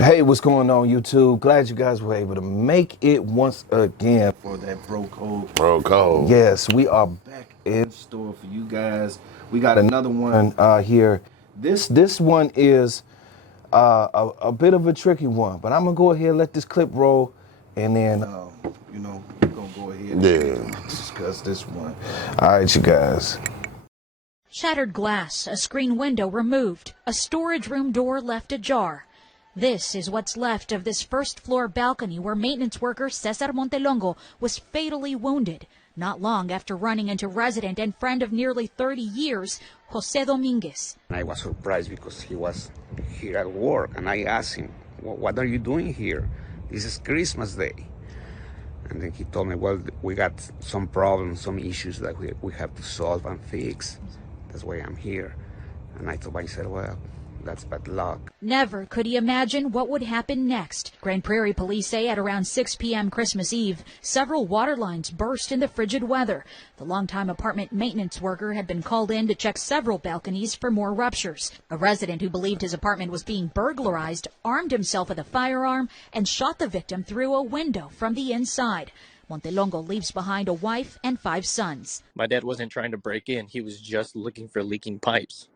Hey, what's going on, YouTube? Glad you guys were able to make it once again for that Bro Code. Bro Code. Yes, we are back in store for you guys. We got another one here. This one is a bit of a tricky one, but I'm gonna go ahead and let this clip roll, and then we're gonna go ahead and discuss this one. All right, you guys. Shattered glass, a screen window removed, a storage room door left ajar. This is what's left of this first-floor balcony where maintenance worker Cesar Montelongo was fatally wounded not long after running into resident and friend of nearly 30 years, Jose Dominguez. I was surprised because he was here at work, and I asked him, what are you doing here? This is Christmas Day. And then he told me, well, we got some problems, some issues that we have to solve and fix. That's why I'm here. And I told myself, well, that's bad luck. Never could he imagine what would happen next. Grand Prairie police say at around 6 p.m. Christmas Eve, several water lines burst in the frigid weather. The longtime apartment maintenance worker had been called in to check several balconies for more ruptures. A resident who believed his apartment was being burglarized armed himself with a firearm and shot the victim through a window from the inside. Montelongo leaves behind a wife and 5 sons. My dad wasn't trying to break in. He was just looking for leaking pipes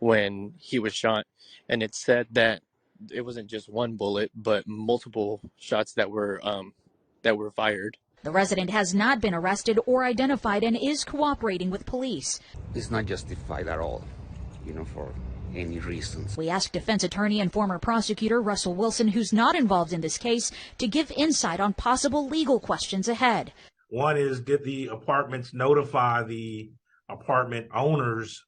when he was shot. And it said that it wasn't just one bullet, but multiple shots that were fired. The resident has not been arrested or identified and is cooperating with police. It's not justified at all, for any reasons. We asked defense attorney and former prosecutor Russell Wilson, who's not involved in this case, to give insight on possible legal questions ahead. One is, did the apartments notify the apartment owners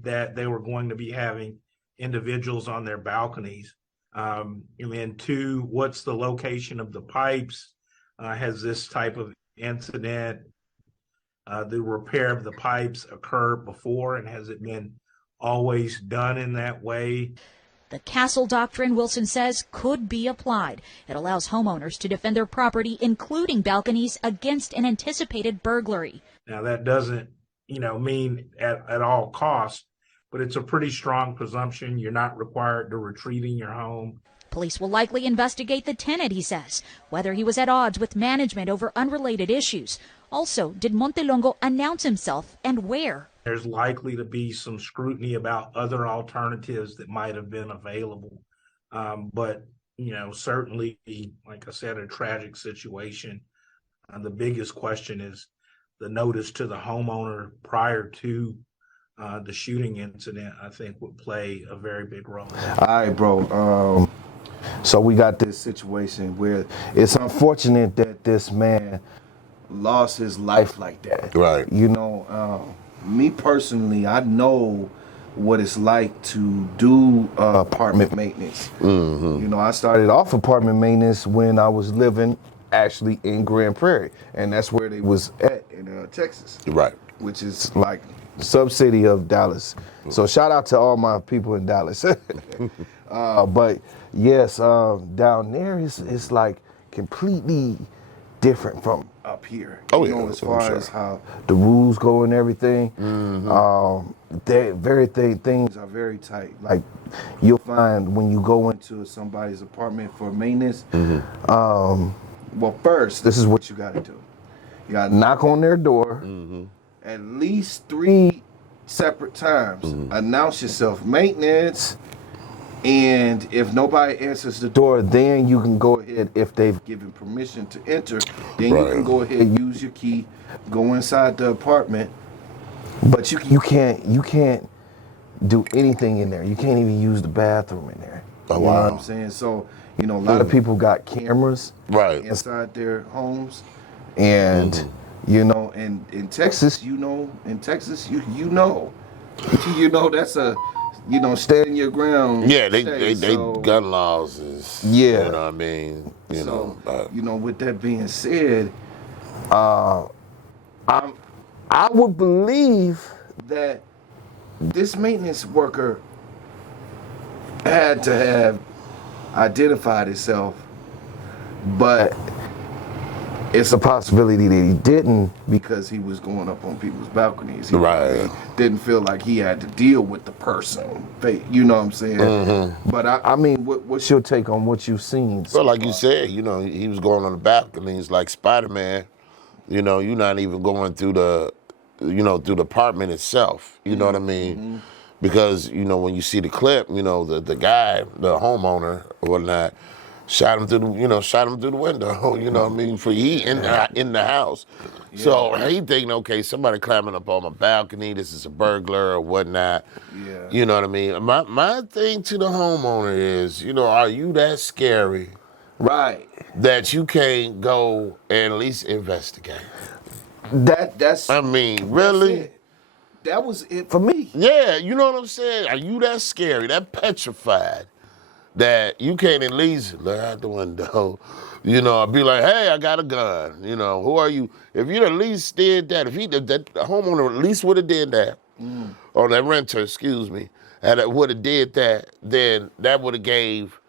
that they were going to be having individuals on their balconies? And then 2, what's the location of the pipes? Has this type of incident, the repair of the pipes occurred before, and has it been always done in that way? The Castle Doctrine, Wilson says, could be applied. It allows homeowners to defend their property, including balconies, against an anticipated burglary. Now, that doesn't, mean at all costs, but it's a pretty strong presumption. You're not required to retreat in your home. Police will likely investigate the tenant, he says, whether he was at odds with management over unrelated issues. Also, did Montelongo announce himself and where? There's likely to be some scrutiny about other alternatives that might have been available. But, certainly, like I said, a tragic situation. The biggest question is the notice to the homeowner prior to the shooting incident, I think, would play a very big role. All right, bro. So we got this situation where it's unfortunate that this man lost his life like that. Right. Me personally, I know what it's like to do apartment maintenance. Mm-hmm. I started off apartment maintenance when I was living actually in Grand Prairie, and that's where they was at in Texas. Right. Which is like sub-city of Dallas. So shout out to all my people in Dallas. But yes, down there it's like completely different from up here. Oh, yeah, As far as how the rules go and everything. Mm-hmm. Things are very tight. Like you'll find when you go into somebody's apartment for maintenance. Mm-hmm. Well, first, this is what you got to do. You got to knock on their door at least 3 separate times. Announce yourself, maintenance. And if nobody answers the door, then you can go ahead, if they've given permission to enter, then you can go ahead and use your key, go inside the apartment. But you can't do anything in there. You can't even use the bathroom in there. Oh, you wow. know what I'm saying? So, a lot of people got cameras inside their homes. And, and in Texas, that's a, stand your ground. Yeah, they gun laws is, you know what I mean? With that being said, I would believe that this maintenance worker had to have identified himself, but it's a possibility that he didn't because he was going up on people's balconies. He Right. didn't feel like he had to deal with the person. You know what I'm saying? But I mean, what's your take on what you've seen? Well, like you said, you know, he was going on the balconies like Spider-Man. You know, you're not even going through the apartment itself. You know what I mean? Because, you know, when you see the clip, you know, the guy, the homeowner or whatnot, shot him through the window. You know what I mean? For he in the house. Yeah. So he thinking, okay, somebody climbing up on my balcony. This is a burglar or whatnot. Yeah. You know what I mean? My thing to the homeowner is, you know, are you that scary? Right. That you can't go and at least investigate. That's. I mean, really? That was it for me. Yeah, you know what I'm saying? Are you that scary, that petrified, that you can't at least look out the window? You know, I'd be like, hey, I got a gun. You know, who are you? If you'd at least did that, the homeowner at least would have did that, or that renter, excuse me, would have did that, then that would have gave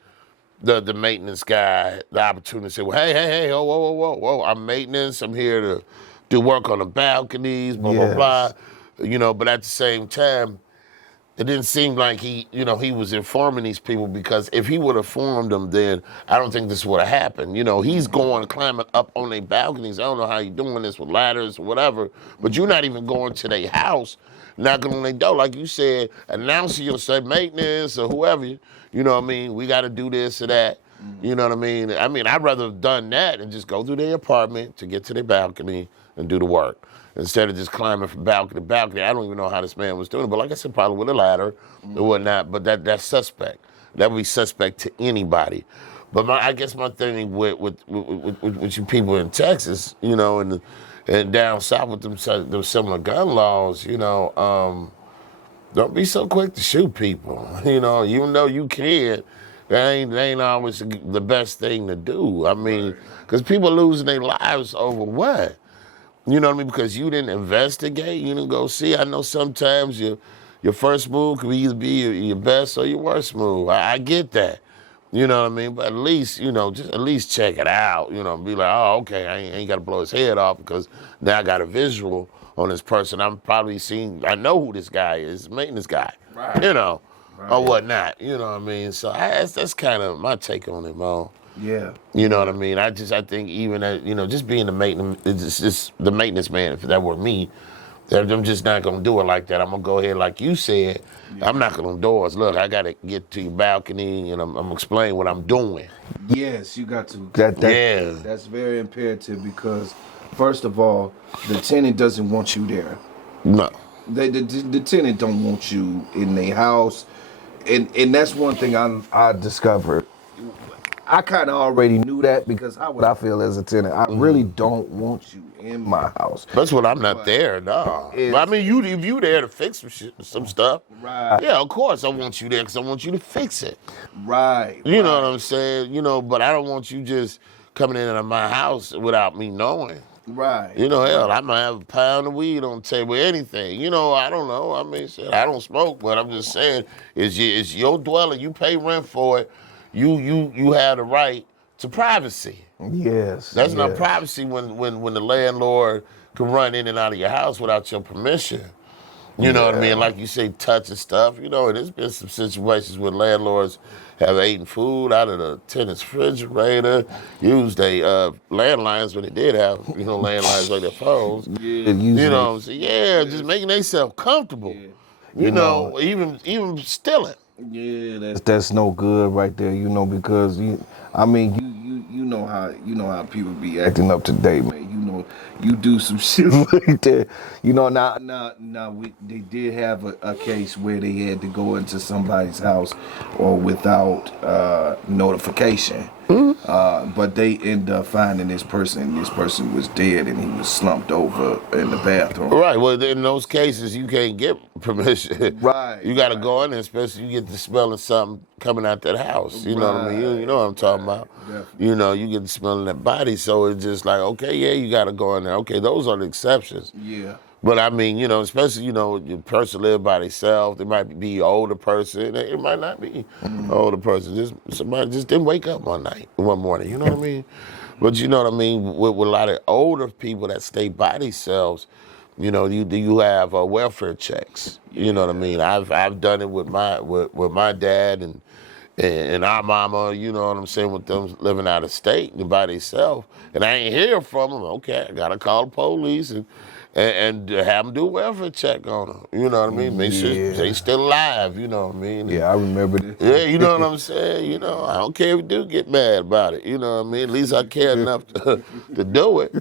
the maintenance guy the opportunity to say, well, hey, whoa, I'm maintenance. I'm here to do work on the balconies, blah, blah. You know, but at the same time, it didn't seem like he was informing these people, because if he would have informed them, then I don't think this would have happened. You know, he's going climbing up on their balconies. I don't know how you're doing this with ladders or whatever, but you're not even going to their house, knocking on their door, like you said, announcing yourself, maintenance or whoever. You know what I mean? We got to do this or that. You know what I mean? I mean, I'd rather have done that and just go through their apartment to get to their balcony and do the work, instead of just climbing from balcony to balcony. I don't even know how this man was doing it, but like I said, probably with a ladder or whatnot, but that's suspect. That would be suspect to anybody. But I guess my thing with you people in Texas, you know, and down south with them similar gun laws, you know, don't be so quick to shoot people. You know, even though you can, that ain't always the best thing to do. I mean, because people losing their lives over what? You know what I mean? Because you didn't investigate, you didn't go see. I know sometimes your first move could either be your best or your worst move. I get that. You know what I mean? But at least, you know, just at least check it out. You know, be like, oh, okay, I ain't got to blow his head off, because now I got a visual on this person. I'm probably I know who this guy is, maintenance guy, you know, or whatnot. You know what I mean? So that's kind of my take on it, Mo. Yeah. You know what I mean? I think even, you know, just being the maintenance man, if that were me, I'm just not going to do it like that. I'm going to go ahead, like you said, I'm knocking on doors. Look, I got to get to your balcony, and I'm going to explain what I'm doing. Yes, you got to. That's very imperative, because, first of all, the tenant doesn't want you there. No. The tenant don't want you in their house. And that's one thing I discovered. I kind of already knew that, because how would I feel as a tenant? I really don't want you in my house. That's when I'm not there, no. I mean, if you there to fix some stuff, right? Yeah, of course I want you there, because I want you to fix it. Right. You know what I'm saying? You know, but I don't want you just coming into my house without me knowing. Right. You know, hell, I might have a pound of weed on the table, anything. You know, I don't know. I mean, I don't smoke, but I'm just saying, it's your dwelling. You pay rent for it. You have the right to privacy. Yes. That's not privacy when the landlord can run in and out of your house without your permission. You know what I mean? Like you say, touching stuff. You know, there's been some situations where landlords have eaten food out of the tenant's refrigerator, used their landlines when they did have, you know, landlines like their phones. Yeah, you know, so just making themselves comfortable. Yeah. You know, even stealing. Yeah, that's no good right there, you know, because you know how people be acting up today, man. You know, you do some shit like that. You know, they did have a case where they had to go into somebody's house or without notification. But they end up finding this person, and this person was dead, and he was slumped over in the bathroom. Right. Well, in those cases, you can't get permission. Right. You got to go in there, especially you get the smell of something coming out that house. You know what I mean? You know what I'm talking about. Definitely. You know, you get the smell of that body, so it's just like, okay, yeah, you got to go in there. Okay, those are the exceptions. Yeah. But I mean, you know, especially, you know, your person live by themselves. They might be an older person. It might not be an older person. Just somebody just didn't wake up one morning. You know what I mean? But you know what I mean? With a lot of older people that stay by themselves, you know, you have welfare checks. You know what I mean? I've done it with my dad and our mama, you know what I'm saying, with them living out of state and by themselves. And I ain't hear from them. Okay, I gotta call the police and have them do a welfare check on them. You know what I mean? Make sure they still alive, you know what I mean? Yeah, I remember this. Yeah, you know what I'm saying? You know, I don't care if you do get mad about it. You know what I mean? At least I care enough to do it.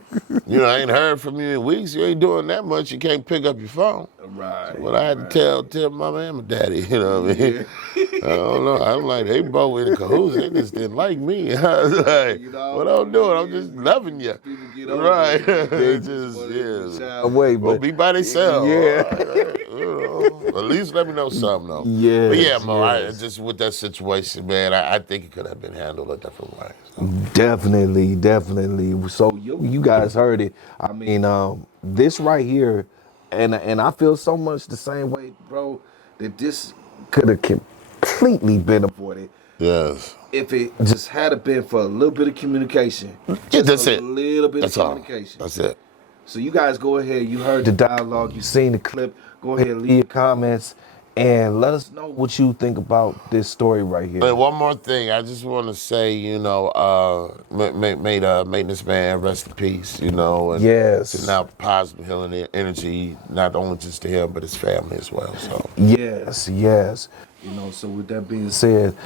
You know, I ain't heard from you in weeks. You ain't doing that much. You can't pick up your phone. Right. But I had to tell mama and my daddy, you know what I mean? I don't know. I'm like, they both in cahoots. They just didn't like me. I was like, what I'm doing? I'm just loving you. Right. They just, Away, well, but be by themselves. Yeah. You know, at least let me know something, though. Yes, But yeah, Mo, yes. just with that situation, man, I think it could have been handled a different way. So. Definitely. So you guys heard it. I mean, this right here, and I feel so much the same way, bro, that this could have completely been avoided Yes. if it just had been for a little bit of communication. Yeah, that's a it. little bit That's of all. communication. That's it. So you guys go ahead. You heard the dialogue. You seen the clip. Go ahead, leave your comments, and let us know what you think about this story right here. And one more thing, I just want to say, you know, may the maintenance man rest in peace, you know, and Yes. send out positive healing energy, not only just to him, but his family as well. So Yes. You know, so with that being said,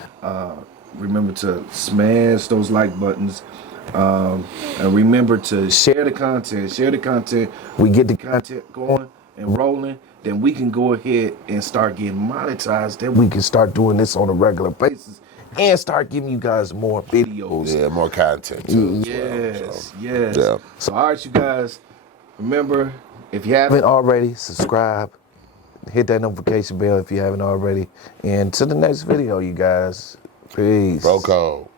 remember to smash those like buttons. And remember to share the content. We get the content going and rolling, then we can go ahead and start getting monetized. Then we can start doing this on a regular basis and start giving you guys more videos. yeah, more content too. Yes. Yeah. So all right, you guys, remember, if you haven't already, subscribe, hit that notification bell if you haven't already, and to the next video, you guys. Peace. Bro code.